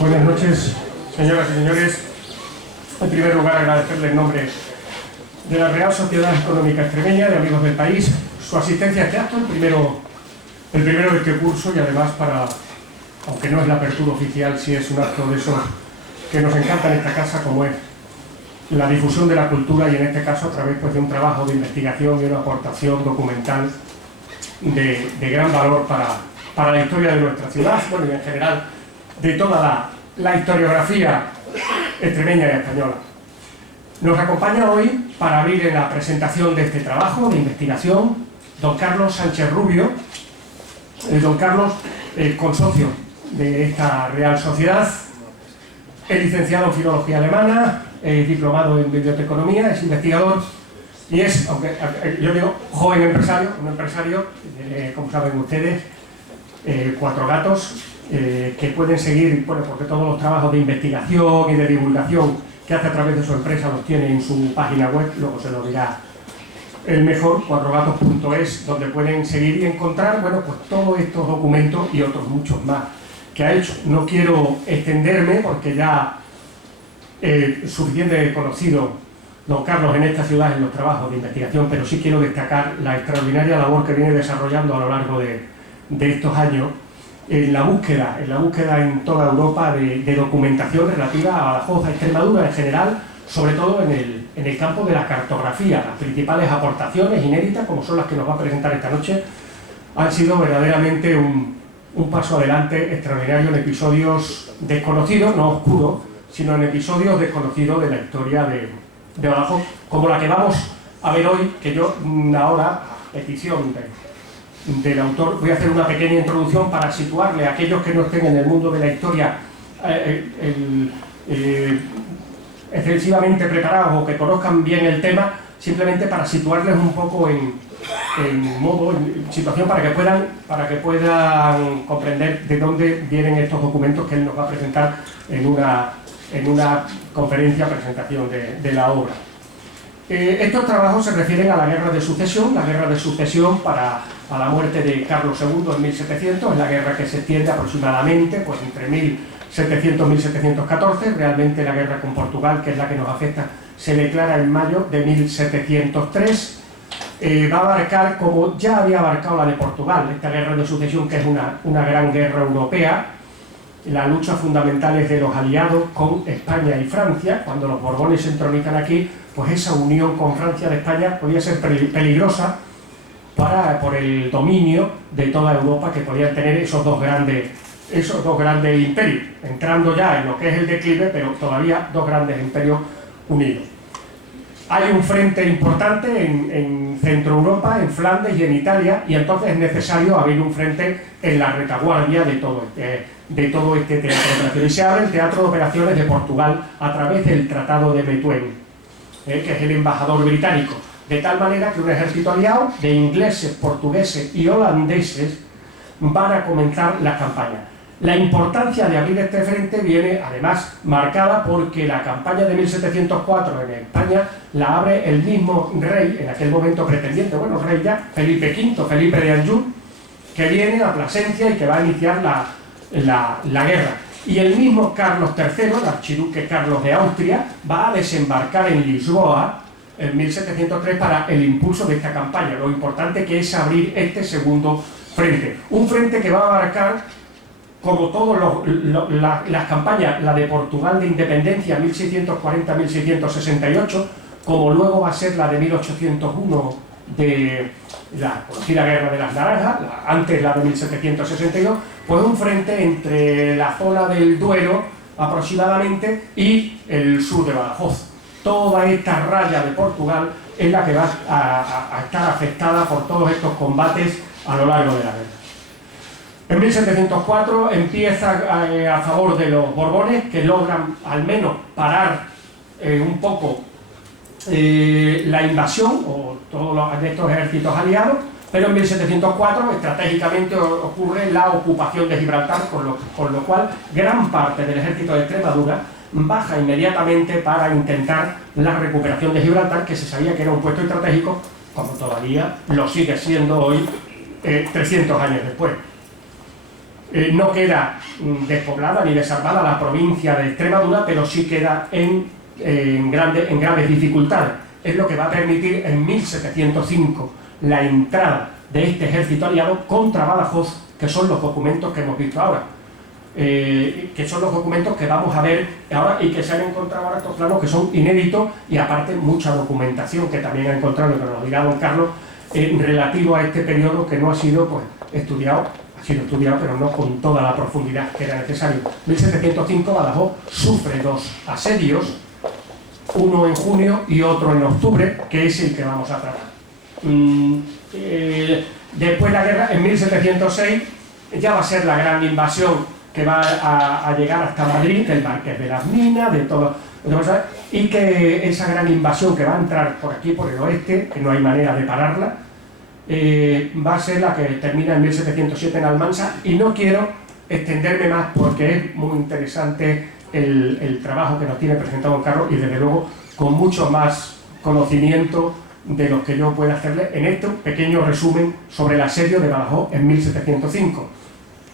Buenas noches, señoras y señores. En primer lugar, agradecerle en nombre de la Real Sociedad Económica Extremeña, de Amigos del País, su asistencia a este acto, el primero de este curso, y además aunque no es la apertura oficial, sí es un acto de esos que nos encanta en esta casa, como es la difusión de la cultura, y en este caso a través de un trabajo de investigación y una aportación documental de gran valor para la historia de nuestra ciudad, bueno, y en general de toda la historiografía extremeña y española. Nos acompaña hoy para abrir la presentación de este trabajo de investigación don Carlos Sánchez Rubio. Don Carlos es consocio de esta Real Sociedad, es licenciado en Filología Alemana, es diplomado en Biblioteconomía, es investigador y es, aunque yo digo, joven empresario, un empresario, como saben ustedes, cuatro gatos, que pueden seguir, bueno, porque todos los trabajos de investigación y de divulgación que hace a través de su empresa los tiene en su página web, luego se lo dirá el mejor, cuatrogatos.es, donde pueden seguir y encontrar, bueno, pues todos estos documentos y otros muchos más que ha hecho. No quiero extenderme porque ya suficiente conocido don Carlos en esta ciudad en los trabajos de investigación, pero sí quiero destacar la extraordinaria labor que viene desarrollando a lo largo de estos años en la búsqueda en toda Europa de documentación relativa a Badajoz, a Extremadura en general, sobre todo en el campo de la cartografía. Las principales aportaciones inéditas, como son las que nos va a presentar esta noche, han sido verdaderamente un paso adelante extraordinario en episodios desconocidos, no oscuros, sino en episodios desconocidos de la historia de Badajoz, como la que vamos a ver hoy, que yo ahora, a petición del autor, voy a hacer una pequeña introducción para situarle a aquellos que no estén en el mundo de la historia excesivamente preparados o que conozcan bien el tema, simplemente para situarles un poco en situación para que puedan comprender de dónde vienen estos documentos que él nos va a presentar en una presentación de la obra. Estos trabajos se refieren a la Guerra de Sucesión, a la muerte de Carlos II en 1700, es la guerra que se extiende aproximadamente pues, entre 1700 y 1714, realmente la guerra con Portugal, que es la que nos afecta, se declara en mayo de 1703, va a abarcar, como ya había abarcado la de Portugal, esta Guerra de Sucesión, que es una gran guerra europea, las luchas fundamentales de los aliados con España y Francia. Cuando los Borbones se entronizan aquí, pues esa unión con Francia de España podía ser peligrosa por el dominio de toda Europa que podían tener esos dos grandes imperios, entrando ya en lo que es el declive, pero todavía dos grandes imperios unidos. Hay un frente importante en Centro Europa, en Flandes y en Italia, y entonces es necesario abrir un frente en la retaguardia de todo este teatro de operaciones. Y se abre el teatro de operaciones de Portugal a través del Tratado de Methuen, que es el embajador británico, de tal manera que un ejército aliado de ingleses, portugueses y holandeses van a comenzar la campaña. La importancia de abrir este frente viene además marcada porque la campaña de 1704 en España la abre el mismo rey, en aquel momento pretendiente, bueno, rey ya, Felipe V, Felipe de Anjou, que viene a Plasencia y que va a iniciar la guerra. Y el mismo Carlos III, el archiduque Carlos de Austria, va a desembarcar en Lisboa en 1703 para el impulso de esta campaña. Lo importante que es abrir este segundo frente. Un frente que va a abarcar, como todas las campañas, la de Portugal de independencia 1640-1668, como luego va a ser la de 1801 de la conocida Guerra de las Naranjas, antes la de 1762, pues un frente entre la zona del Duero aproximadamente y el sur de Badajoz. Toda esta raya de Portugal es la que va a estar afectada por todos estos combates a lo largo de la guerra. En 1704 empieza a favor de los Borbones, que logran al menos parar un poco la invasión o todos estos ejércitos aliados, pero en 1704 estratégicamente ocurre la ocupación de Gibraltar, con lo cual gran parte del ejército de Extremadura baja inmediatamente para intentar la recuperación de Gibraltar, que se sabía que era un puesto estratégico, como todavía lo sigue siendo hoy, 300 años después. No queda despoblada ni desarmada la provincia de Extremadura, pero sí queda en graves dificultades. Es lo que va a permitir en 1705 la entrada de este ejército aliado contra Badajoz, que son los documentos que hemos visto ahora, que son los documentos que vamos a ver ahora y que se han encontrado ahora estos planos, que son inéditos, y aparte mucha documentación que también ha encontrado, que nos dirá don Carlos, relativo a este periodo, que no ha sido pues estudiado, ha sido estudiado pero no con toda la profundidad que era necesario. 1705 Badajoz sufre dos asedios, uno en junio y otro en octubre, que es el que vamos a tratar. Después de la guerra, en 1706, ya va a ser la gran invasión que va a llegar hasta Madrid, del Marqués de las Minas, de todo, y que esa gran invasión que va a entrar por aquí, por el oeste, que no hay manera de pararla, va a ser la que termina en 1707 en Almansa, y no quiero extenderme más porque es muy interesante el trabajo que nos tiene presentado don Carlos, y desde luego con mucho más conocimiento de lo que yo pueda hacerle en este pequeño resumen sobre el asedio de Badajoz en 1705.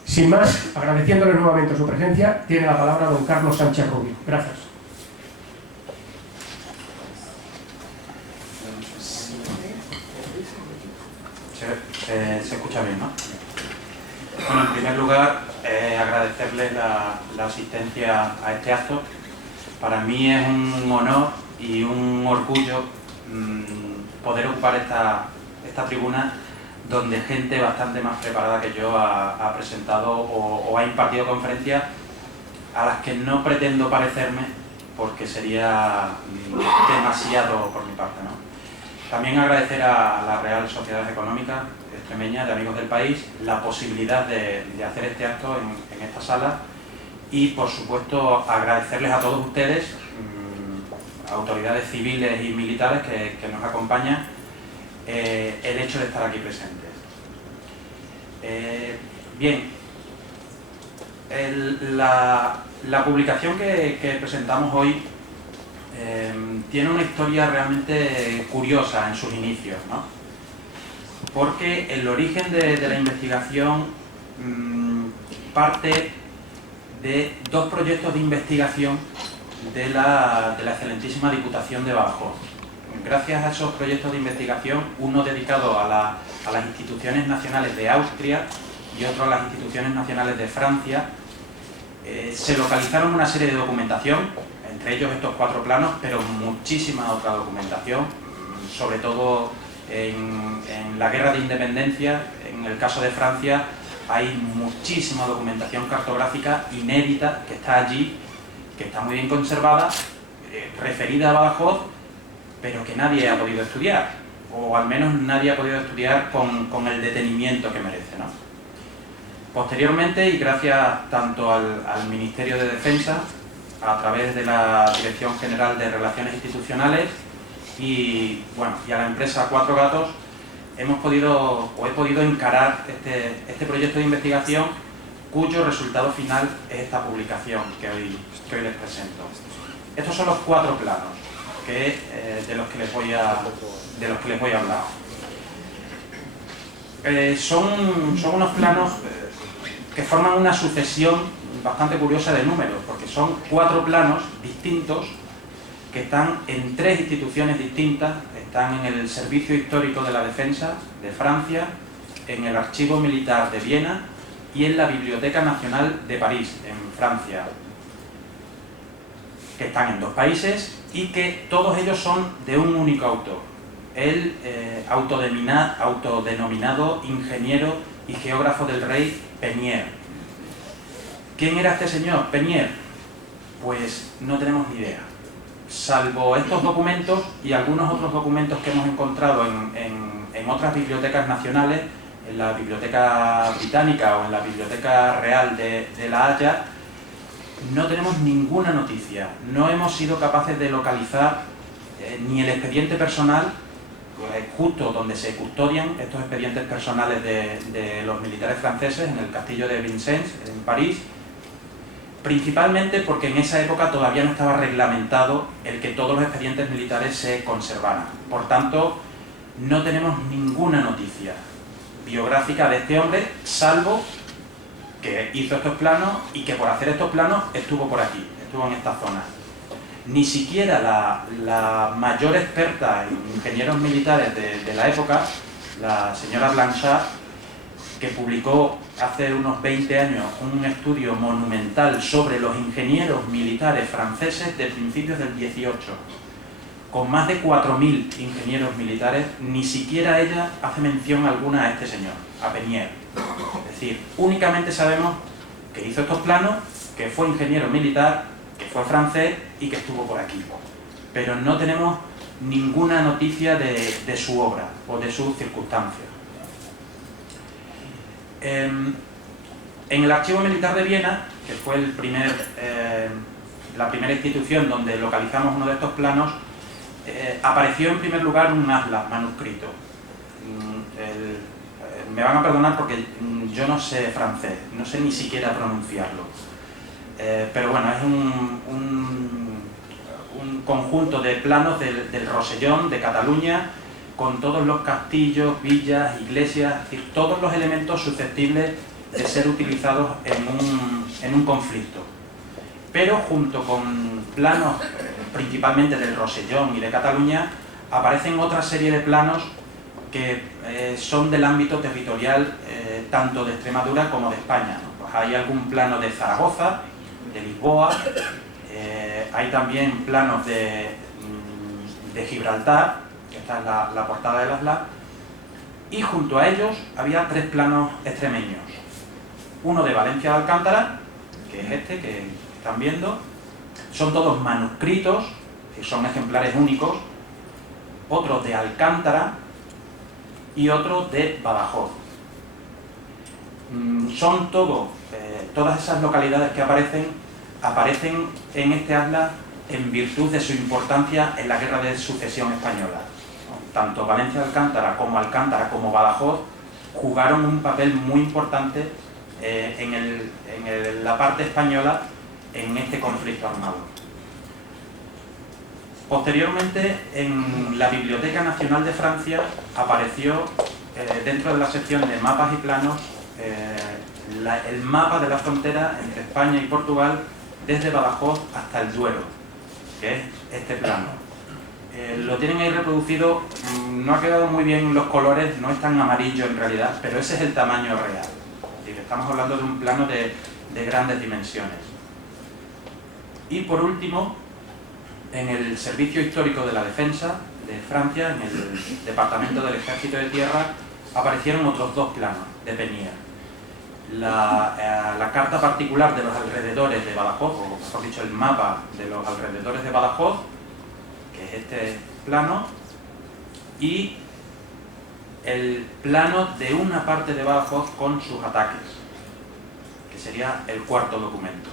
Sin más, agradeciéndole nuevamente su presencia, tiene la palabra don Carlos Sánchez Rubio. Gracias. Se escucha bien, ¿no? Bueno, en primer lugar, agradecerle la asistencia a este acto. Para mí es un honor y un orgullo poder ocupar esta tribuna, donde gente bastante más preparada que yo ha presentado o ha impartido conferencias a las que no pretendo parecerme, porque sería demasiado por mi parte, ¿no? También agradecer a la Real Sociedad Económica Extremeña de Amigos del País la posibilidad de hacer este acto en esta sala, y por supuesto agradecerles a todos ustedes, autoridades civiles y militares que nos acompañan, el hecho de estar aquí presentes. Bien, la publicación que presentamos hoy tiene una historia realmente curiosa en sus inicios, ¿no? Porque el origen de la investigación parte de dos proyectos de investigación de la excelentísima Diputación de Badajoz. Gracias a esos proyectos de investigación, uno dedicado a las instituciones nacionales de Austria y otro a las instituciones nacionales de Francia, se localizaron una serie de documentación, entre ellos estos 4 planos, pero muchísima otra documentación, sobre todo en la Guerra de Independencia. En el caso de Francia hay muchísima documentación cartográfica inédita que está allí, que está muy bien conservada, referida a Badajoz, pero que nadie ha podido estudiar, o al menos nadie ha podido estudiar con el detenimiento que merece, ¿no? Posteriormente, y gracias tanto al Ministerio de Defensa, a través de la Dirección General de Relaciones Institucionales y a la empresa Cuatro Gatos, he podido encarar este proyecto de investigación, cuyo resultado final es esta publicación que hoy les presento. Estos son los 4 planos de los que les voy a hablar. Son unos planos que forman una sucesión bastante curiosa de números, porque son 4 planos distintos que están en 3 instituciones distintas. Están en el Servicio Histórico de la Defensa de Francia, en el Archivo Militar de Viena y en la Biblioteca Nacional de París, en Francia, que están en 2 países y que todos ellos son de un único autor, el autodenominado ingeniero y geógrafo del rey Penier. ¿Quién era este señor Penier? Pues no tenemos ni idea, salvo estos documentos y algunos otros documentos que hemos encontrado en otras bibliotecas nacionales, en la Biblioteca Británica o en la Biblioteca Real de La Haya. No tenemos ninguna noticia, no hemos sido capaces de localizar ni el expediente personal, justo donde se custodian estos expedientes personales de los militares franceses, en el castillo de Vincennes, en París, principalmente porque en esa época todavía no estaba reglamentado el que todos los expedientes militares se conservaran. Por tanto, no tenemos ninguna noticia biográfica de este hombre, salvo que hizo estos planos y que por hacer estos planos estuvo por aquí, estuvo en esta zona. Ni siquiera la mayor experta en ingenieros militares de la época, la señora Blanchard, que publicó hace unos 20 años un estudio monumental sobre los ingenieros militares franceses de principios del 18, con más de 4.000 ingenieros militares, ni siquiera ella hace mención alguna a este señor, a Penier. Es decir, únicamente sabemos que hizo estos planos, que fue ingeniero militar, que fue francés y que estuvo por aquí. Pero no tenemos ninguna noticia de su obra o de sus circunstancias. En el Archivo Militar de Viena, que fue la primera institución donde localizamos uno de estos planos, apareció en primer lugar un atlas manuscrito. Me van a perdonar porque yo no sé francés, no sé ni siquiera pronunciarlo. Pero bueno, es un conjunto de planos del Rosellón, de Cataluña, con todos los castillos, villas, iglesias, es decir, todos los elementos susceptibles de ser utilizados en un conflicto. Pero junto con planos principalmente del Rosellón y de Cataluña, aparecen otra serie de planos que son del ámbito territorial tanto de Extremadura como de España, ¿no? Pues hay algún plano de Zaragoza, de Lisboa, hay también planos de Gibraltar, esta es la portada del atlas, y junto a ellos había 3 planos extremeños. Uno de Valencia de Alcántara, que es este que están viendo, son todos manuscritos, que son ejemplares únicos, otro de Alcántara y otro de Badajoz. Son todas esas localidades que aparecen en este atlas en virtud de su importancia en la Guerra de Sucesión Española. Tanto Valencia de Alcántara como Badajoz jugaron un papel muy importante en la parte española en este conflicto armado. Posteriormente, en la Biblioteca Nacional de Francia apareció, dentro de la sección de mapas y planos, el mapa de la frontera entre España y Portugal desde Badajoz hasta el Duero, que es este plano. Lo tienen ahí reproducido, no ha quedado muy bien los colores, no es tan amarillo en realidad, pero ese es el tamaño real. Es decir, estamos hablando de un plano de grandes dimensiones. Y por último, en el Servicio Histórico de la Defensa de Francia, en el Departamento del Ejército de Tierra, aparecieron otros 2 planos de Penier. La carta particular de los alrededores de Badajoz, o mejor dicho, el mapa de los alrededores de Badajoz, que es este plano, y el plano de una parte de Badajoz con sus ataques, que sería el 4.º documento.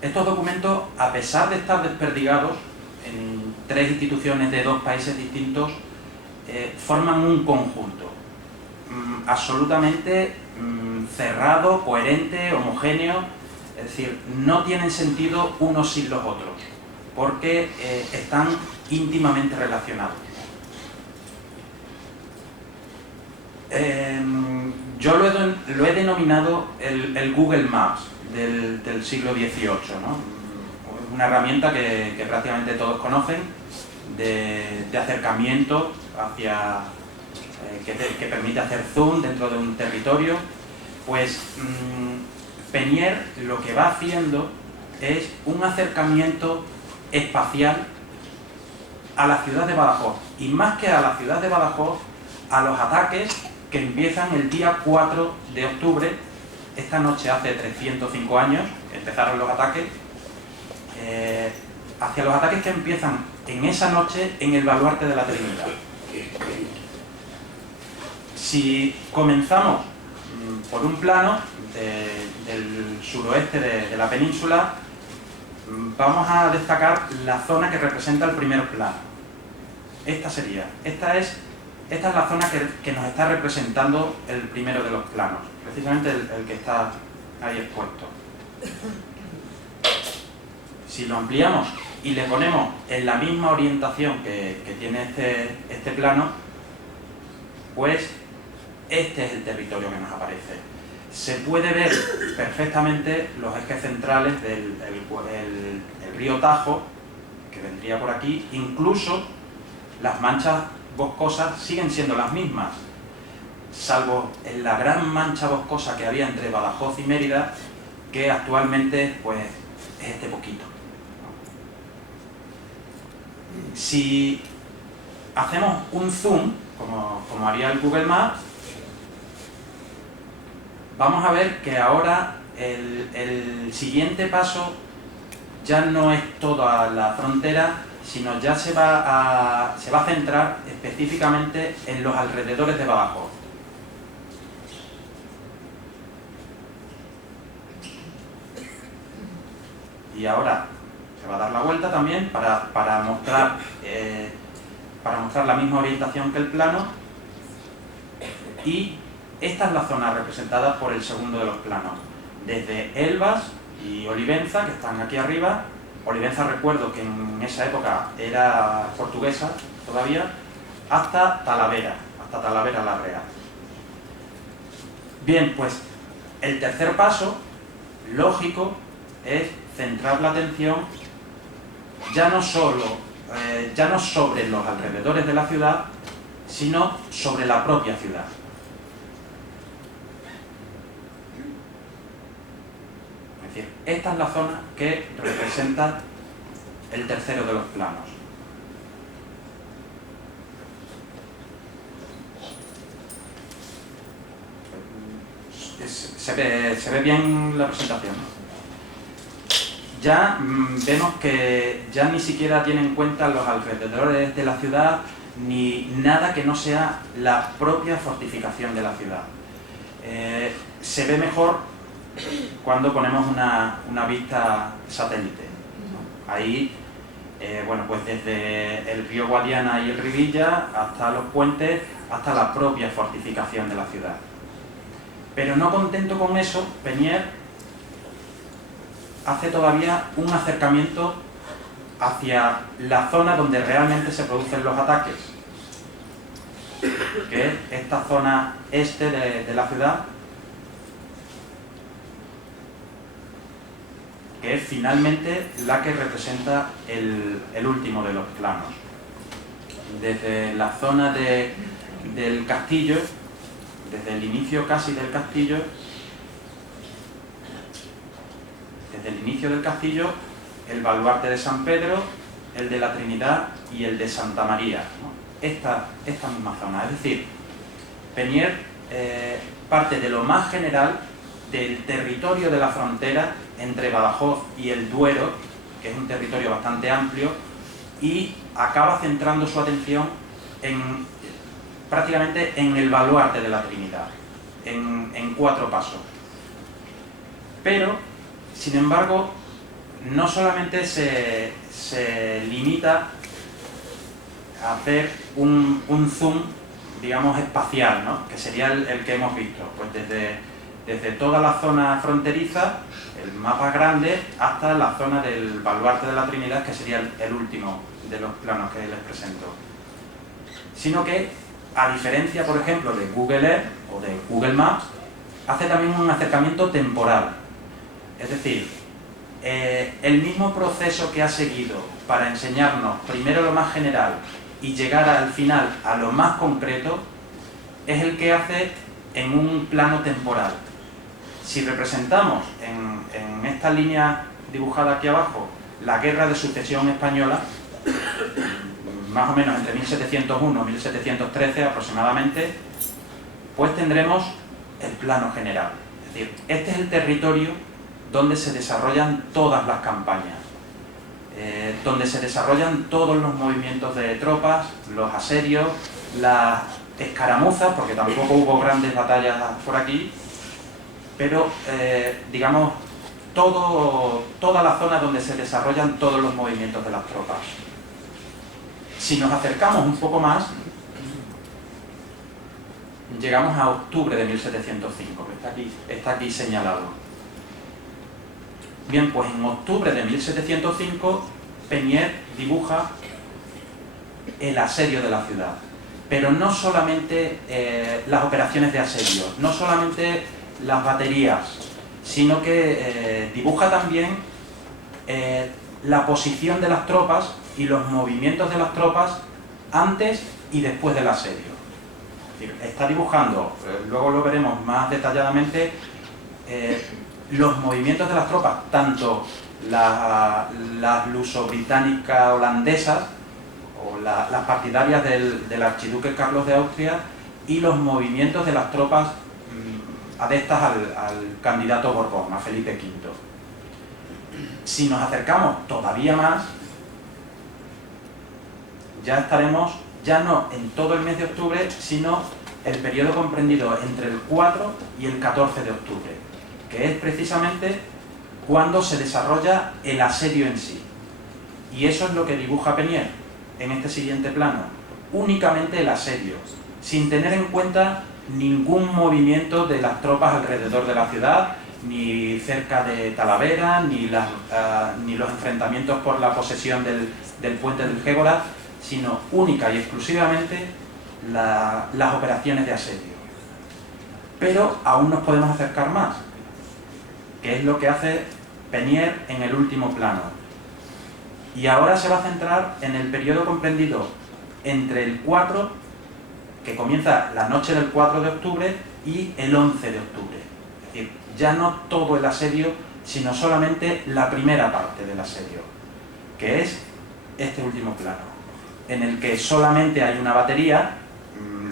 Estos documentos, a pesar de estar desperdigados en 3 instituciones de 2 países distintos, forman un conjunto absolutamente cerrado, coherente, homogéneo, es decir, no tienen sentido unos sin los otros, porque están íntimamente relacionados. Yo lo he denominado el Google Maps del siglo XVIII, ¿no? Una herramienta que prácticamente todos conocen, de acercamiento hacia que permite hacer zoom dentro de un territorio. Pues Penier lo que va haciendo es un acercamiento espacial a la ciudad de Badajoz, y más que a la ciudad de Badajoz, a los ataques que empiezan el día 4 de octubre, esta noche hace 305 años, empezaron los ataques, hacia los ataques que empiezan en esa noche en el Baluarte de la Trinidad. Si comenzamos por un plano del suroeste de la península, vamos a destacar la zona que representa el primer plano. Esta es la zona que nos está representando el primero de los planos, precisamente el que está ahí expuesto. Si lo ampliamos y le ponemos en la misma orientación que tiene este plano, pues este es el territorio que nos aparece. Se puede ver perfectamente los ejes centrales del el río Tajo, que vendría por aquí. Incluso las manchas boscosas siguen siendo las mismas, salvo en la gran mancha boscosa que había entre Badajoz y Mérida, que actualmente pues es este poquito. Si hacemos un zoom, como haría el Google Maps, vamos a ver que ahora el siguiente paso ya no es toda la frontera, sino ya se va a centrar específicamente en los alrededores de Badajoz. Y ahora se va a dar la vuelta también para mostrar la misma orientación que el plano. Y esta es la zona representada por el segundo de los planos. Desde Elvas y Olivenza, que están aquí arriba. Olivenza, recuerdo que en esa época era portuguesa todavía, hasta Talavera la Real. Bien, pues el tercer paso, lógico, es centrar la atención ya no sobre los alrededores de la ciudad, sino sobre la propia ciudad. Es decir, esta es la zona que representa el tercero de los planos. Se ve bien la presentación, ¿no? Ya vemos que ya ni siquiera tiene en cuenta los alrededores de la ciudad ni nada que no sea la propia fortificación de la ciudad. Se ve mejor cuando ponemos una vista satélite, ¿no? Ahí, bueno, pues desde el río Guadiana y el Rivilla hasta los puentes, hasta la propia fortificación de la ciudad. Pero no contento con eso, Peñer hace todavía un acercamiento hacia la zona donde realmente se producen los ataques, que es esta zona este de la ciudad, que es finalmente la que representa el último de los planos. Desde la zona del castillo, desde el inicio casi del castillo, el baluarte de San Pedro, el de la Trinidad y el de Santa María, ¿no? Esta misma zona. Es decir, Peñer parte de lo más general del territorio de la frontera entre Badajoz y el Duero, que es un territorio bastante amplio, y acaba centrando su atención prácticamente en el baluarte de la Trinidad, en 4 pasos. Pero, sin embargo, no solamente se limita a hacer un zoom, digamos, espacial, ¿no? Que sería el que hemos visto, pues desde toda la zona fronteriza, el mapa grande, hasta la zona del baluarte de la Trinidad, que sería el último de los planos que les presento. Sino que, a diferencia, por ejemplo, de Google Earth o de Google Maps, hace también un acercamiento temporal. Es decir, el mismo proceso que ha seguido para enseñarnos primero lo más general y llegar al final a lo más concreto, es el que hace en un plano temporal. Si representamos en esta línea dibujada aquí abajo la Guerra de Sucesión Española, más o menos entre 1701 y 1713 aproximadamente, pues tendremos el plano general. Es decir, este es el territorio donde se desarrollan todas las campañas, donde se desarrollan todos los movimientos de tropas, los asedios, las escaramuzas, porque tampoco hubo grandes batallas por aquí, pero digamos toda la zona donde se desarrollan todos los movimientos de las tropas. Si nos acercamos un poco más, llegamos a octubre de 1705, que está aquí señalado. Bien, pues en octubre de 1705 Peñier dibuja el asedio de la ciudad, pero no solamente las operaciones de asedio, no solamente las baterías, sino que dibuja también la posición de las tropas y los movimientos de las tropas antes y después del asedio. Es decir, está dibujando, luego lo veremos más detalladamente, los movimientos de las tropas, tanto las luso-británicas holandesas o las partidarias del archiduque Carlos de Austria, y los movimientos de las tropas adeptas al candidato Borbón, a Felipe V. Si nos acercamos todavía más, ya estaremos, ya no en todo el mes de octubre, sino el periodo comprendido entre el 4 y el 14 de octubre, que es precisamente cuando se desarrolla el asedio en sí. Y eso es lo que dibuja Peñier en este siguiente plano, únicamente el asedio, sin tener en cuenta ningún movimiento de las tropas alrededor de la ciudad, ni cerca de Talavera, ni los enfrentamientos por la posesión del puente del Gébora, sino única y exclusivamente las operaciones de asedio. Pero aún nos podemos acercar más, que es lo que hace Peñier en el último plano. Y ahora se va a centrar en el periodo comprendido entre el 4, que comienza la noche del 4 de octubre, y el 11 de octubre. Es decir, ya no todo el asedio, sino solamente la primera parte del asedio, que es este último plano, en el que solamente hay una batería.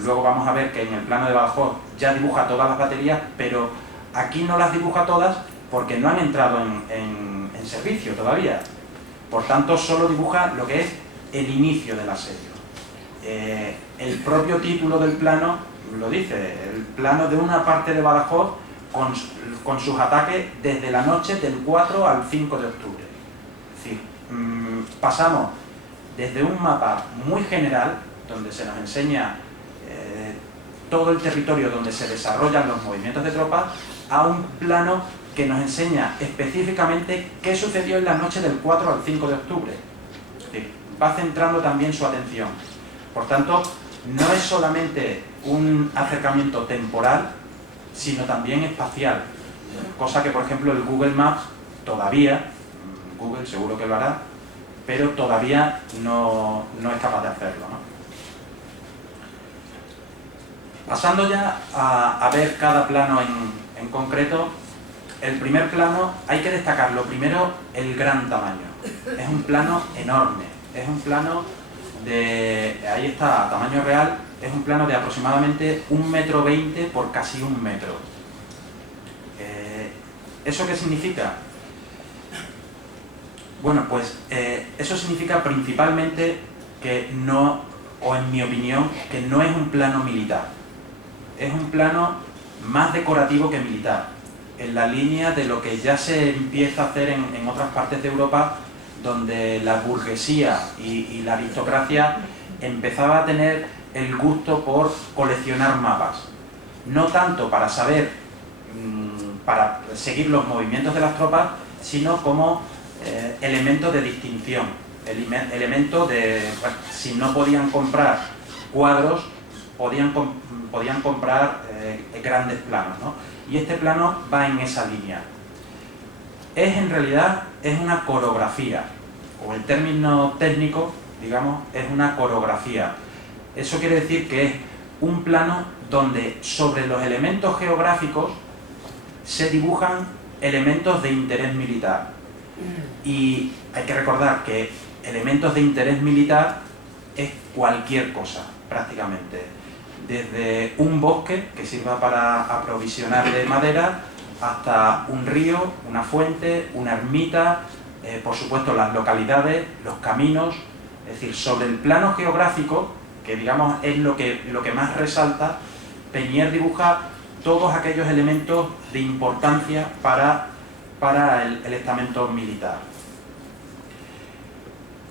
Luego vamos a ver que en el plano de Badajoz ya dibuja todas las baterías, pero aquí no las dibuja todas porque no han entrado en servicio todavía. Por tanto, solo dibuja lo que es el inicio del asedio. El propio título del plano lo dice, el plano de una parte de Badajoz con sus ataques desde la noche del 4 al 5 de octubre. Es decir, pasamos desde un mapa muy general, donde se nos enseña todo el territorio donde se desarrollan los movimientos de tropas, a un plano que nos enseña específicamente qué sucedió en la noche del 4 al 5 de octubre. Es decir, va centrando también su atención. Por tanto, no es solamente un acercamiento temporal, sino también espacial, cosa que, por ejemplo, el Google Maps todavía, Google seguro que lo hará, pero todavía no es capaz de hacerlo, ¿no? Pasando ya a ver cada plano en concreto, el primer plano hay que destacar, lo primero, el gran tamaño. Es un plano enorme, es un plano de, ahí está, a tamaño real, es un plano de aproximadamente 1,20 m por casi 1 metro. ¿Eso qué significa? Bueno, pues eso significa principalmente que no, o en mi opinión, que no es un plano militar. Es un plano más decorativo que militar, en la línea de lo que ya se empieza a hacer en otras partes de Europa, donde la burguesía y la aristocracia empezaba a tener el gusto por coleccionar mapas. No tanto para saber, para seguir los movimientos de las tropas, sino como elementos de distinción, elementos de, bueno, si no podían comprar cuadros, podían comprar grandes planos, ¿no? Y este plano va en esa línea. En realidad es una coreografía, o el término técnico, digamos, es una coreografía. Eso quiere decir que es un plano donde sobre los elementos geográficos se dibujan elementos de interés militar. Y hay que recordar que elementos de interés militar es cualquier cosa, prácticamente. Desde un bosque que sirva para aprovisionar de madera, hasta un río, una fuente, una ermita, por supuesto las localidades, los caminos. Es decir, sobre el plano geográfico, que digamos es lo que más resalta, Peñier dibuja todos aquellos elementos de importancia para el estamento militar.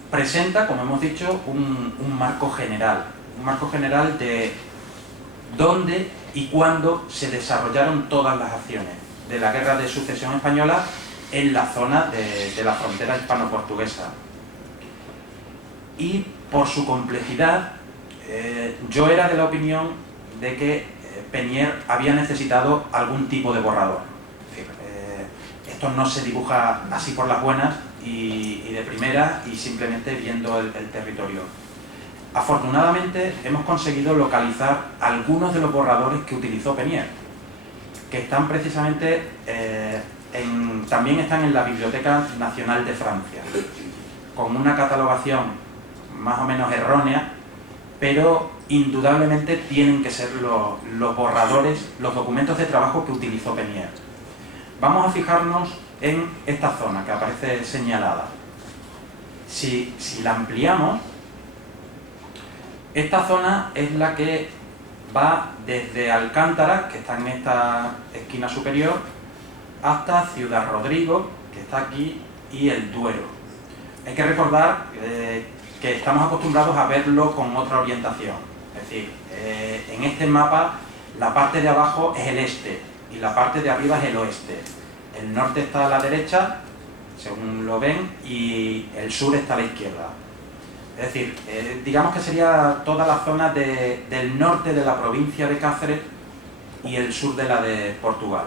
Presenta, como hemos dicho, un marco general de dónde y cuándo se desarrollaron todas las acciones de la Guerra de Sucesión Española en la zona de la frontera hispano-portuguesa. Y por su complejidad, yo era de la opinión de que Penier había necesitado algún tipo de borrador. Es decir, esto no se dibuja así por las buenas y de primera y simplemente viendo el territorio. Afortunadamente hemos conseguido localizar algunos de los borradores que utilizó Penier, que están precisamente, también están en la Biblioteca Nacional de Francia, con una catalogación más o menos errónea, pero indudablemente tienen que ser los borradores, los documentos de trabajo que utilizó Penier. Vamos a fijarnos en esta zona que aparece señalada. Si la ampliamos, esta zona es la que va desde Alcántara, que está en esta esquina superior, hasta Ciudad Rodrigo, que está aquí, y el Duero. Hay que recordar que estamos acostumbrados a verlo con otra orientación. Es decir, en este mapa la parte de abajo es el este y la parte de arriba es el oeste. El norte está a la derecha, según lo ven, y el sur está a la izquierda. Es decir, digamos que sería toda la zona del norte de la provincia de Cáceres y el sur de la de Portugal.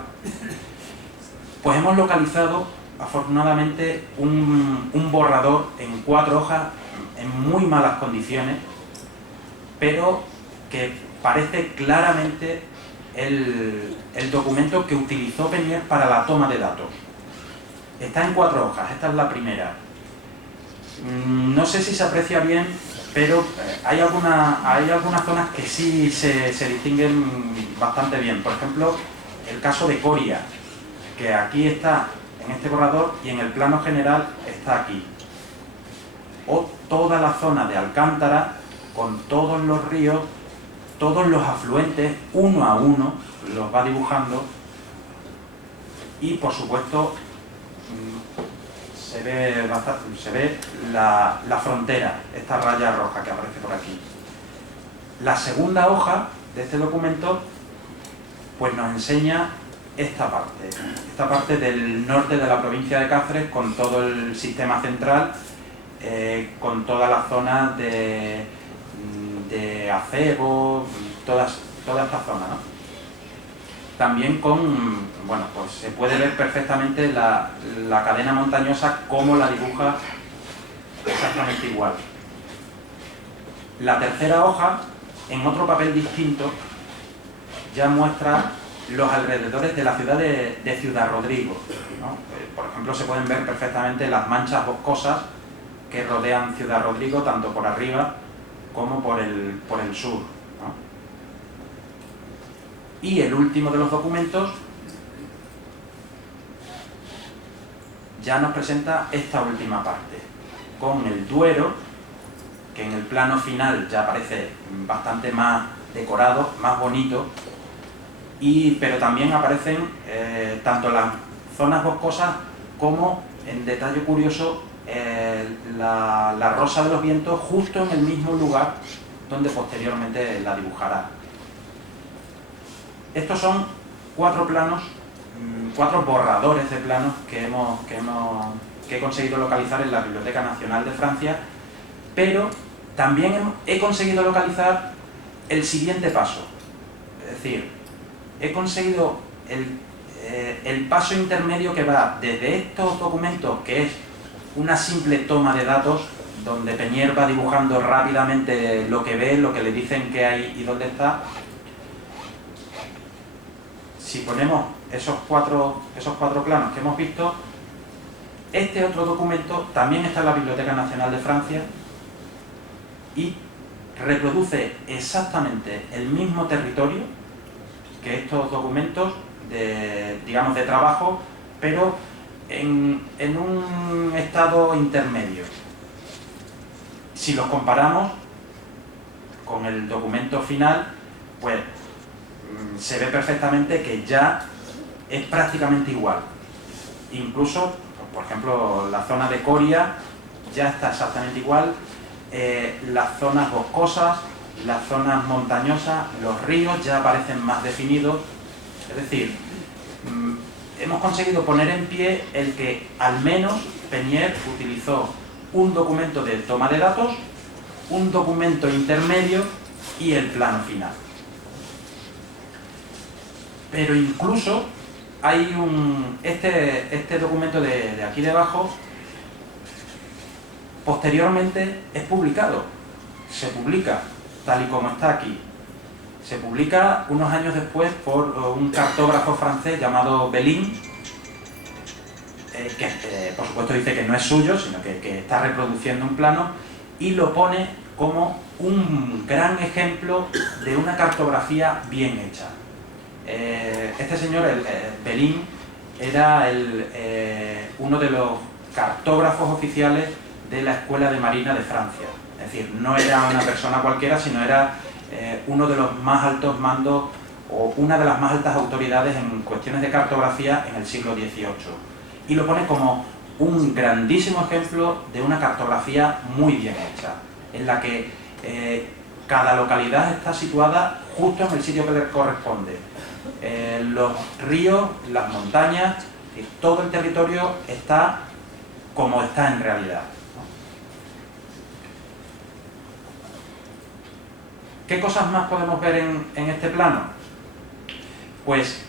Pues hemos localizado, afortunadamente, un borrador en 4 hojas, en muy malas condiciones, pero que parece claramente el documento que utilizó Penier para la toma de datos. Está en 4 hojas, esta es la primera. No sé si se aprecia bien, pero hay algunas zonas que sí se distinguen bastante bien. Por ejemplo, el caso de Coria, que aquí está en este borrador y en el plano general está aquí. O toda la zona de Alcántara, con todos los ríos, todos los afluentes, uno a uno, los va dibujando. Y por supuesto se ve la frontera, esta raya roja que aparece por aquí. La segunda hoja de este documento pues nos enseña esta parte del norte de la provincia de Cáceres, con todo el sistema central, con toda la zona de acebo, toda esta zona, ¿no? También bueno, pues se puede ver perfectamente la cadena montañosa, cómo la dibuja exactamente igual. La tercera hoja, en otro papel distinto, ya muestra los alrededores de la ciudad de Ciudad Rodrigo, ¿no? Por ejemplo, se pueden ver perfectamente las manchas boscosas que rodean Ciudad Rodrigo, tanto por arriba como por el sur, ¿no? Y el último de los documentos ya nos presenta esta última parte, con el Duero, que en el plano final ya aparece bastante más decorado, más bonito, pero también aparecen tanto las zonas boscosas como, en detalle curioso, la rosa de los vientos, justo en el mismo lugar donde posteriormente la dibujará. Estos son 4 planos, 4 borradores de planos que he conseguido localizar en la Biblioteca Nacional de Francia, pero también he conseguido localizar el siguiente paso. Es decir, he conseguido el paso intermedio que va desde estos documentos, que es una simple toma de datos, donde Penier va dibujando rápidamente lo que ve, lo que le dicen que hay y dónde está. Si ponemos esos cuatro planos que hemos visto, este otro documento también está en la Biblioteca Nacional de Francia y reproduce exactamente el mismo territorio que estos documentos de trabajo, pero en un estado intermedio. Si los comparamos con el documento final, pues se ve perfectamente que ya es prácticamente igual. Incluso, por ejemplo, la zona de Coria ya está exactamente igual, las zonas boscosas, las zonas montañosas, los ríos ya aparecen más definidos. Es decir, hemos conseguido poner en pie el que al menos Peñer utilizó un documento de toma de datos, un documento intermedio y el plano final. Pero incluso hay este documento de aquí debajo, posteriormente es publicado. Se publica tal y como está aquí. Se publica unos años después por un cartógrafo francés llamado Belin, que por supuesto dice que no es suyo, sino que está reproduciendo un plano, y lo pone como un gran ejemplo de una cartografía bien hecha. Este señor, Belin, era uno de los cartógrafos oficiales de la Escuela de Marina de Francia. Es decir, no era una persona cualquiera, sino era uno de los más altos mandos o una de las más altas autoridades en cuestiones de cartografía en el siglo XVIII. Y lo pone como un grandísimo ejemplo de una cartografía muy bien hecha, en la que cada localidad está situada justo en el sitio que le corresponde. Los ríos, las montañas, todo el territorio está como está en realidad. ¿Qué cosas más podemos ver en este plano? Pues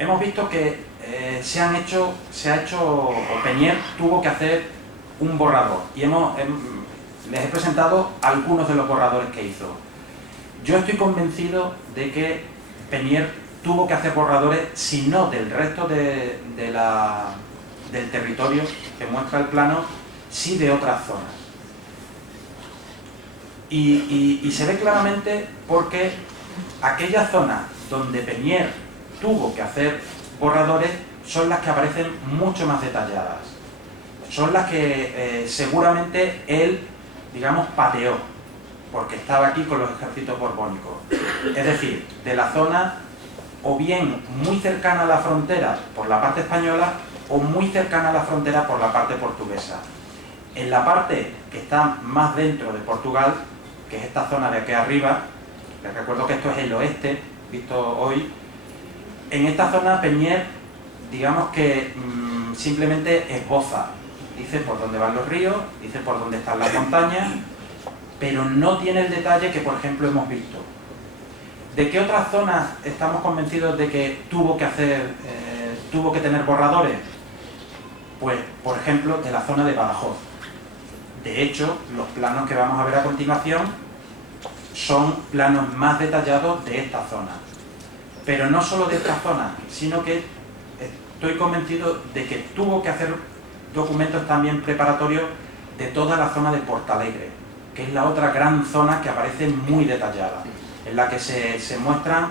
hemos visto que Peñer tuvo que hacer un borrador y les he presentado algunos de los borradores que hizo. Yo estoy convencido de que Peñer tuvo que hacer borradores, si no del resto del territorio que muestra el plano, sí de otras zonas. Y se ve claramente porque aquellas zonas donde Peñer tuvo que hacer borradores son las que aparecen mucho más detalladas. Son las que seguramente él, digamos, pateó, porque estaba aquí con los ejércitos borbónicos. Es decir, de la zona o bien muy cercana a la frontera por la parte española o muy cercana a la frontera por la parte portuguesa. En la parte que está más dentro de Portugal, que es esta zona de aquí arriba, les recuerdo que esto es el oeste, visto hoy, en esta zona Peñer, digamos que simplemente esboza, dice por dónde van los ríos, dice por dónde están las montañas, pero no tiene el detalle que, por ejemplo, hemos visto. ¿De qué otras zonas estamos convencidos de que tuvo que tener borradores? Pues, por ejemplo, de la zona de Badajoz. De hecho, los planos que vamos a ver a continuación son planos más detallados de esta zona. Pero no solo de esta zona, sino que estoy convencido de que tuvo que hacer documentos también preparatorios de toda la zona de Portalegre, que es la otra gran zona que aparece muy detallada, en la que se muestran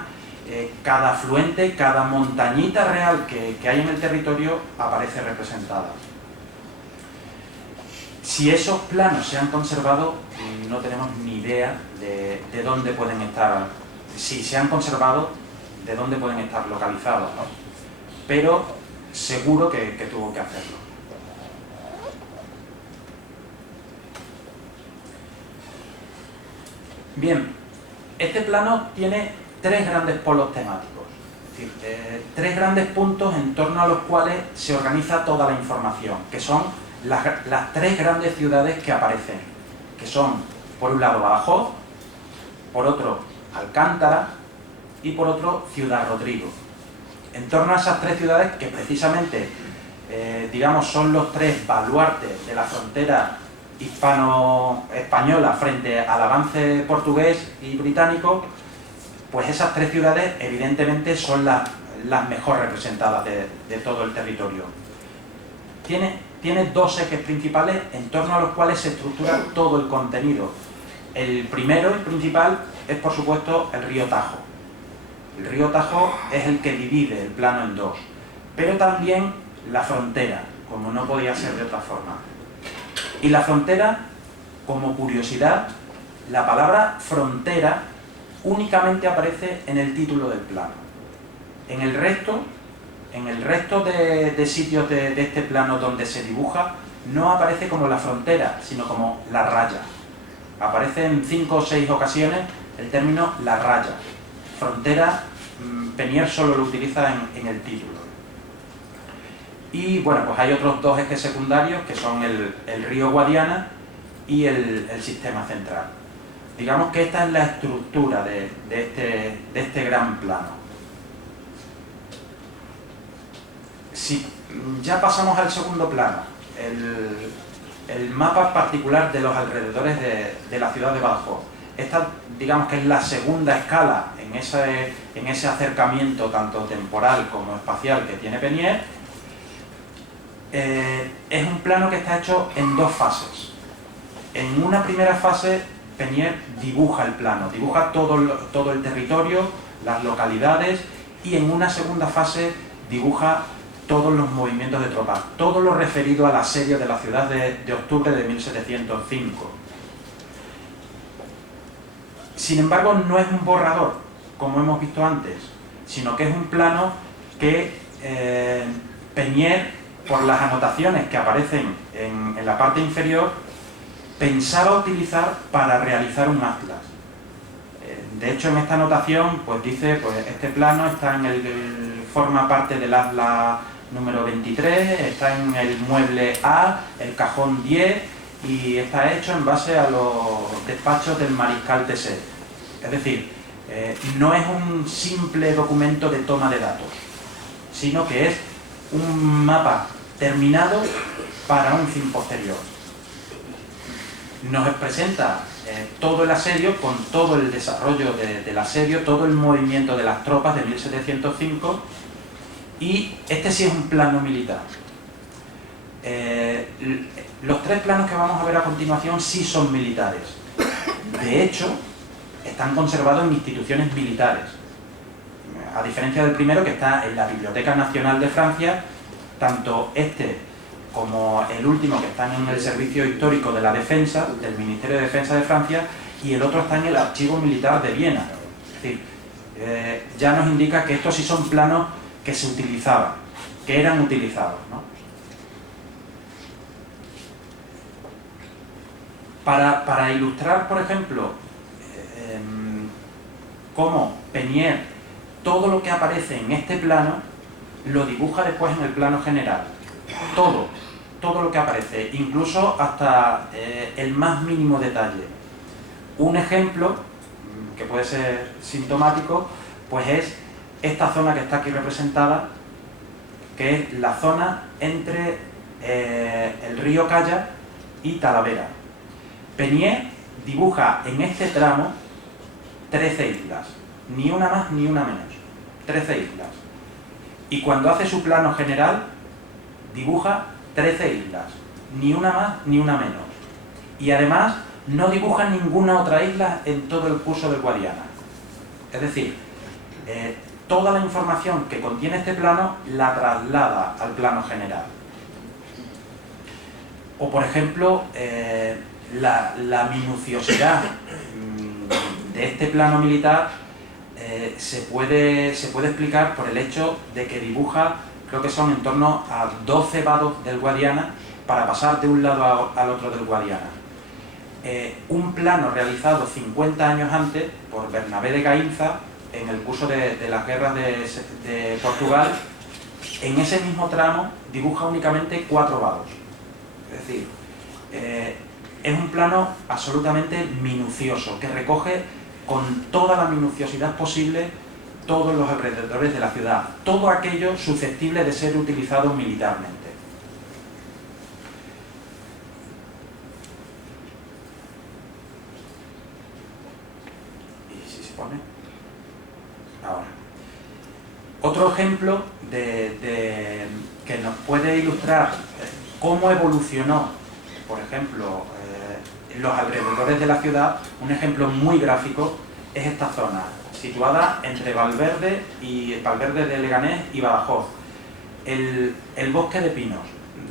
cada afluente, cada montañita real que hay en el territorio aparece representada. Si esos planos se han conservado, no tenemos ni idea de dónde pueden estar. Si se han conservado, de dónde pueden estar localizados, ¿no? Pero seguro que tuvo que hacerlo. Bien, este plano tiene tres grandes polos temáticos, es decir, tres grandes puntos en torno a los cuales se organiza toda la información, que son las tres grandes ciudades que aparecen, que son, por un lado, Badajoz, por otro, Alcántara y por otro, Ciudad Rodrigo. En torno a esas tres ciudades, que precisamente, digamos, son los tres baluartes de la frontera hispano-española frente al avance portugués y británico, pues esas tres ciudades evidentemente son las mejor representadas de todo el territorio. Tiene dos ejes principales en torno a los cuales se estructura todo el contenido. El primero y principal es, por supuesto, el río Tajo. El río Tajo es el que divide el plano en dos, pero también la frontera, como no podía ser de otra forma. Y la frontera, como curiosidad, la palabra frontera únicamente aparece en el título del plano. En el resto de sitios de este plano donde se dibuja, no aparece como la frontera, sino como la raya. Aparece en 5 o 6 ocasiones el término la raya. Frontera, Peñer solo lo utiliza en el título. Y bueno, pues hay otros dos ejes secundarios que son el río Guadiana y el sistema central. Digamos que esta es la estructura de este gran plano. Si ya pasamos al segundo plano, el mapa particular de los alrededores de la ciudad de Badajoz. Esta, digamos que es la segunda escala en ese acercamiento tanto temporal como espacial que tiene Penier. Es un plano que está hecho en dos fases. En una primera fase, Penier dibuja el plano, dibuja todo el territorio, las localidades, y en una segunda fase dibuja todos los movimientos de tropas, todo lo referido al asedio de la ciudad de octubre de 1705. Sin embargo, no es un borrador, como hemos visto antes, sino que es un plano que Penier, por las anotaciones que aparecen en la parte inferior, pensaba utilizar para realizar un atlas. De hecho, en esta anotación pues dice, pues este plano está forma parte del atlas número 23, está en el mueble A, el cajón 10, y está hecho en base a los despachos del mariscal Tessé. Es decir, no es un simple documento de toma de datos, sino que es un mapa terminado para un fin posterior. Nos presenta todo el asedio, con todo el desarrollo del asedio, todo el movimiento de las tropas de 1705, y este sí es un plano militar. Los tres planos que vamos a ver a continuación sí son militares. De hecho, están conservados en instituciones militares. A diferencia del primero, que está en la Biblioteca Nacional de Francia, tanto este como el último, que están en el Servicio Histórico de la Defensa, del Ministerio de Defensa de Francia, y el otro está en el Archivo Militar de Viena. Es decir, ya nos indica que estos sí son planos que se utilizaban, que eran utilizados, ¿no? Para ilustrar, por ejemplo, cómo Penier, todo lo que aparece en este plano, lo dibuja después en el plano general. Todo lo que aparece, incluso hasta el más mínimo detalle. Un ejemplo, que puede ser sintomático, pues es esta zona que está aquí representada, que es la zona entre el río Caya y Talavera. Penier dibuja en este tramo 13 islas, ni una más ni una menos, 13 islas. Y cuando hace su plano general, dibuja 13 islas, ni una más ni una menos. Y además no dibuja ninguna otra isla en todo el curso del Guadiana. Es decir, toda la información que contiene este plano la traslada al plano general. O por ejemplo, la minuciosidad de este plano militar se puede explicar por el hecho de que dibuja, creo que son en torno a 12 vados del Guadiana para pasar de un lado al otro del Guadiana. Un plano realizado 50 años antes por Bernabé de Gaínza en el curso de las guerras de Portugal. En ese mismo tramo dibuja únicamente 4 vados. Es decir, es un plano absolutamente minucioso, que recoge con toda la minuciosidad posible todos los alrededores de la ciudad, todo aquello susceptible de ser utilizado militarmente. ¿Y si se pone? Ahora. Otro ejemplo que nos puede ilustrar cómo evolucionó, por ejemplo, los alrededores de la ciudad, un ejemplo muy gráfico, es esta zona, situada entre Valverde de Leganés y Badajoz. El bosque de pinos,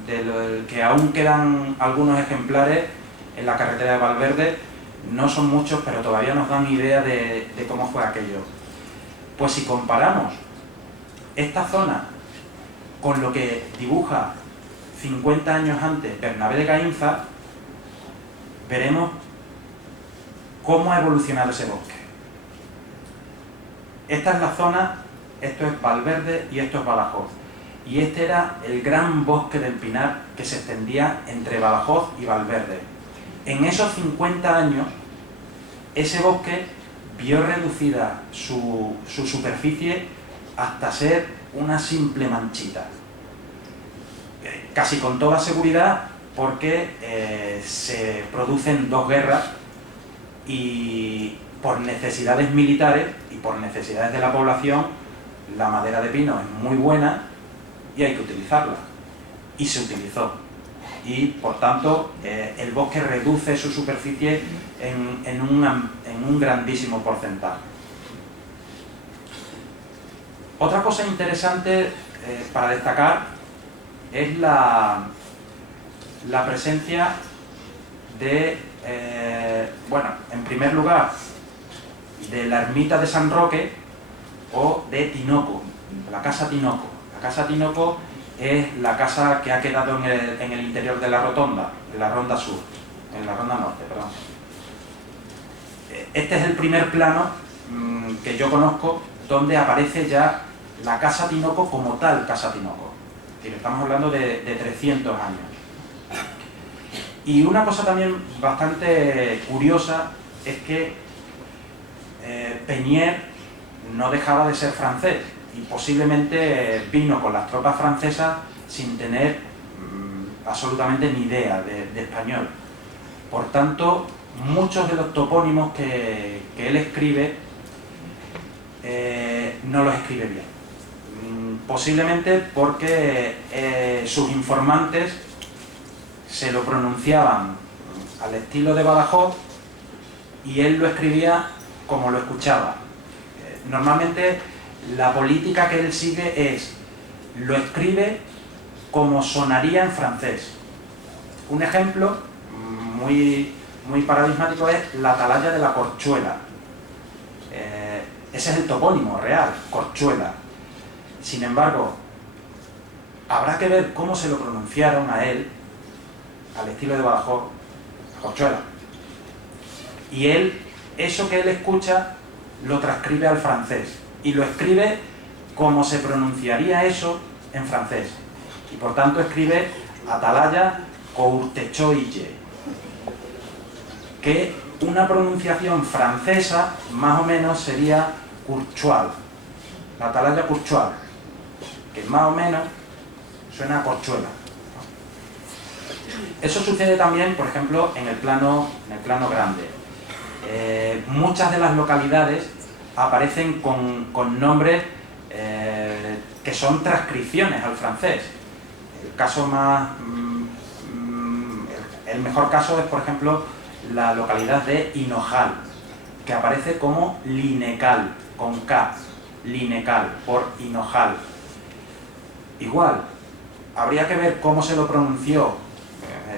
del que aún quedan algunos ejemplares en la carretera de Valverde, no son muchos, pero todavía nos dan idea de cómo fue aquello. Pues si comparamos esta zona con lo que dibuja 50 años antes Bernabé de Gaínza, veremos cómo ha evolucionado ese bosque. Esta es la zona, esto es Valverde y esto es Badajoz. y este era el gran bosque del Pinar que se extendía entre Badajoz y Valverde. En esos 50 años, ese bosque vio reducida su superficie hasta ser una simple manchita. Casi con toda seguridad, porque se producen dos guerras y por necesidades militares y por necesidades de la población, la madera de pino es muy buena y hay que utilizarla. Y se utilizó. Y por tanto, el bosque reduce su superficie en un grandísimo porcentaje. Otra cosa interesante para destacar es la presencia de, bueno, en primer lugar, de la ermita de San Roque o de Tinoco, la casa Tinoco. La casa Tinoco es la casa que ha quedado en el interior de la rotonda, en la ronda sur, en la ronda norte, perdón. Este es el primer plano que yo conozco donde aparece ya la casa Tinoco como tal casa Tinoco. Es decir, estamos hablando de 300 años. Y una cosa también bastante curiosa es que Peñier no dejaba de ser francés y posiblemente vino con las tropas francesas sin tener absolutamente ni idea de español. Por tanto, muchos de los topónimos que él escribe no los escribe bien. Posiblemente porque sus informantes se lo pronunciaban al estilo de Badajoz y él lo escribía como lo escuchaba. Normalmente la política que él sigue es, lo escribe como sonaría en francés. Un ejemplo muy paradigmático es la atalaya de la Corchuela. Ese es el topónimo real, Corchuela. Sin embargo, habrá que ver cómo se lo pronunciaron a él, al estilo de Badajoz, Corchuela. Y él, eso que él escucha, lo transcribe al francés. Y lo escribe como se pronunciaría eso en francés. Y por tanto escribe atalaya courtechoille, que una pronunciación francesa más o menos sería Courchois, la atalaya Courchois, que más o menos suena a corchuela. Eso sucede también, por ejemplo, en el plano grande. Muchas de las localidades aparecen con nombres que son transcripciones al francés. El mejor caso es, por ejemplo, la localidad de Hinojal, que aparece como Linecal, con K, Linecal, por Hinojal. Igual, habría que ver cómo se lo pronunció.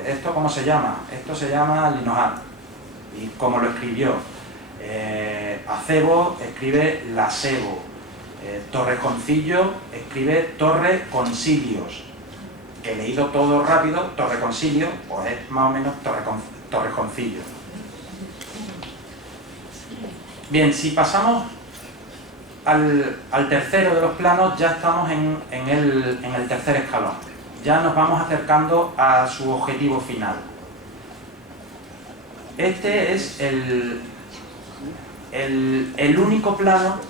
¿Esto cómo se llama? Esto se llama Linojal. Y cómo lo escribió. Acebo escribe Lasebo. Torrejoncillo escribe Torreconcilios. Que leído todo rápido, Torreconcilio, pues es más o menos Torrejoncillo. Bien, si pasamos al tercero de los planos, ya estamos en el tercer escalón. Ya nos vamos acercando a su objetivo final. Este es el único plano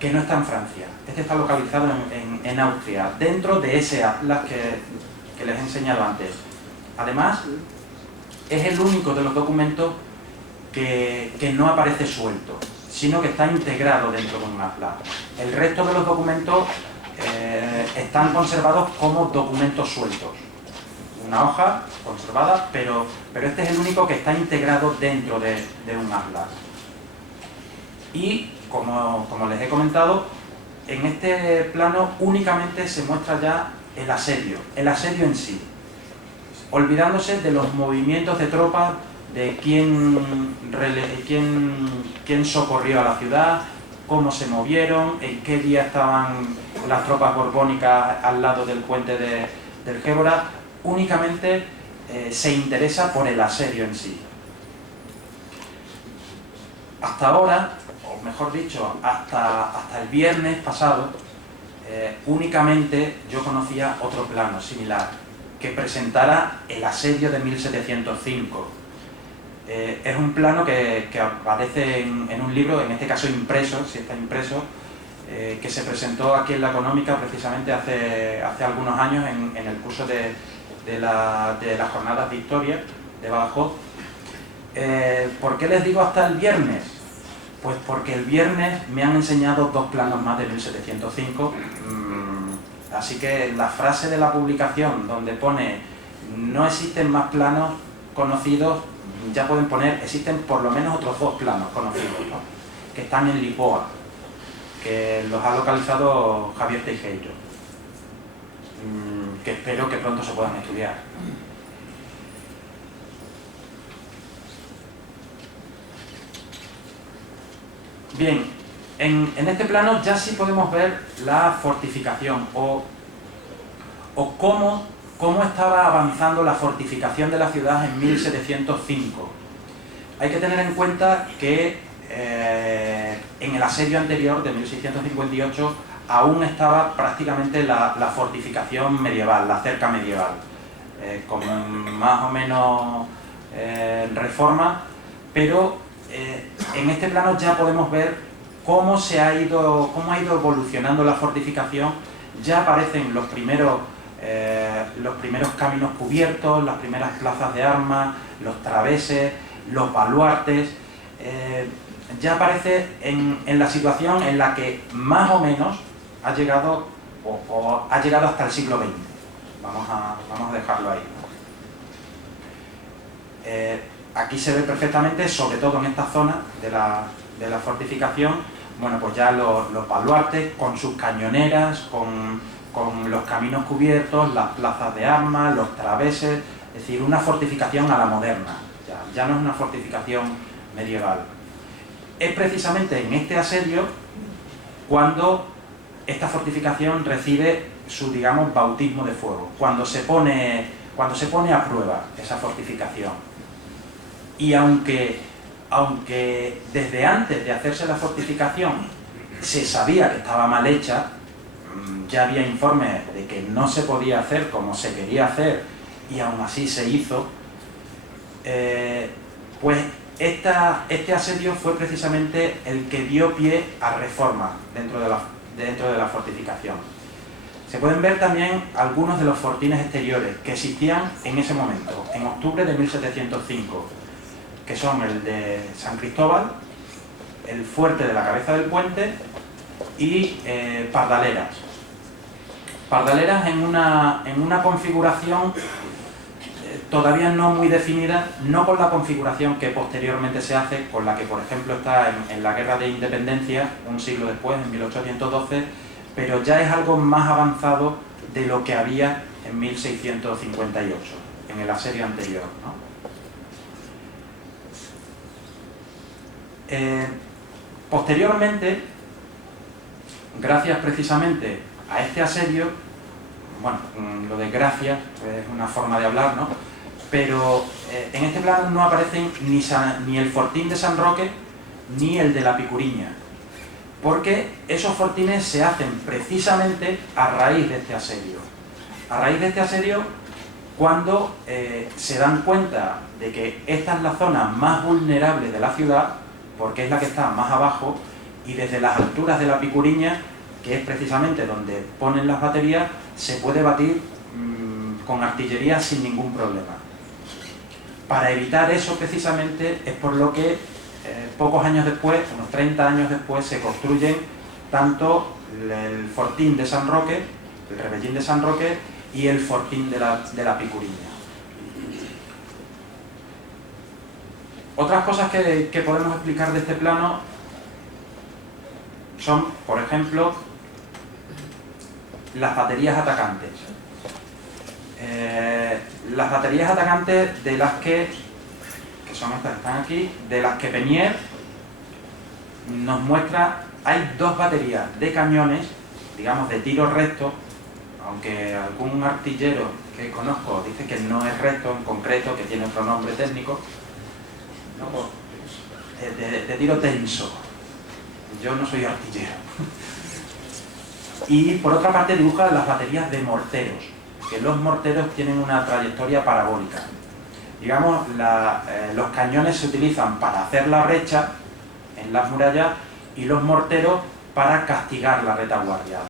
que no está en Francia. Este está localizado en Austria, dentro de ese atlas que les he enseñado antes. Además, es el único de los documentos que no aparece suelto, sino que está integrado dentro de un atlas. El resto de los documentos están conservados como documentos sueltos. Una hoja conservada, pero este es el único que está integrado dentro de un atlas. Y, como les he comentado, en este plano únicamente se muestra ya el asedio en sí, olvidándose de los movimientos de tropas, de quién socorrió a la ciudad, cómo se movieron, en qué día estaban las tropas borbónicas al lado del puente del Gébora. Únicamente se interesa por el asedio en sí. Hasta ahora, o mejor dicho, hasta el viernes pasado, únicamente yo conocía otro plano similar, que presentara el asedio de 1705. Es un plano que aparece en un libro, en este caso impreso, si está impreso, que se presentó aquí en la Económica precisamente hace algunos años en el curso de las jornadas de historia de Badajoz. ¿Por qué les digo hasta el viernes? Pues porque el viernes me han enseñado 2 planos más de 1705, así que la frase de la publicación donde pone no existen más planos conocidos, ya pueden poner existen por lo menos otros 2 planos conocidos, ¿no?, que están en Lisboa, que los ha localizado Javier Teijeiro, que espero que pronto se puedan estudiar. Bien, en este plano ya sí podemos ver la fortificación o cómo estaba avanzando la fortificación de la ciudad en 1705. Hay que tener en cuenta que en el asedio anterior de 1658 aún estaba prácticamente la fortificación medieval, la cerca medieval, con más o menos reforma, pero en este plano ya podemos ver cómo ha ido evolucionando la fortificación. Ya aparecen los primeros caminos cubiertos, las primeras plazas de armas, los traveses, los baluartes. Ya aparece en la situación en la que más o menos ha llegado o ha llegado hasta el siglo XX. Vamos a dejarlo ahí, ¿no? Aquí se ve perfectamente, sobre todo en esta zona de la fortificación, bueno, pues ya los baluartes con sus cañoneras, con los caminos cubiertos, las plazas de armas, los traveses, es decir, una fortificación a la moderna, ya no es una fortificación medieval. Es precisamente en este asedio cuando esta fortificación recibe su, digamos, bautismo de fuego, cuando se pone a prueba esa fortificación. Y aunque desde antes de hacerse la fortificación se sabía que estaba mal hecha, ya había informes de que no se podía hacer como se quería hacer y aún así se hizo, pues este asedio fue precisamente el que dio pie a reformas dentro de la fortificación. Se pueden ver también algunos de los fortines exteriores que existían en ese momento, en octubre de 1705, que son el de San Cristóbal, el fuerte de la Cabeza del Puente y Pardaleras. Pardaleras en una configuración todavía no muy definida, no con la configuración que posteriormente se hace, con la que por ejemplo está en la Guerra de Independencia, un siglo después, en 1812, pero ya es algo más avanzado de lo que había en 1658, en el asedio anterior, ¿no? Posteriormente, gracias precisamente a este asedio, bueno, lo de gracias es una forma de hablar, ¿no?, pero en este plano no aparecen ni el fortín de San Roque ni el de la Picuriña, porque esos fortines se hacen precisamente a raíz de este asedio. A raíz de este asedio, cuando se dan cuenta de que esta es la zona más vulnerable de la ciudad, porque es la que está más abajo, y desde las alturas de la Picuriña, que es precisamente donde ponen las baterías, se puede batir con artillería sin ningún problema. Para evitar eso precisamente es por lo que pocos años después, unos 30 años después, se construyen tanto el fortín de San Roque, el rebellín de San Roque, y el fortín de la Picuriña. Otras cosas que podemos explicar de este plano son, por ejemplo, las baterías atacantes. Las baterías atacantes de las que son estas que están aquí, de las que Penier nos muestra, hay 2 baterías de cañones, digamos de tiro recto, aunque algún artillero que conozco dice que no es recto en concreto, que tiene otro nombre técnico, de tiro tenso. Yo no soy artillero. Y por otra parte dibuja las baterías de morteros, que los morteros tienen una trayectoria parabólica. Digamos, los cañones se utilizan para hacer la brecha en las murallas y los morteros para castigar la retaguardia.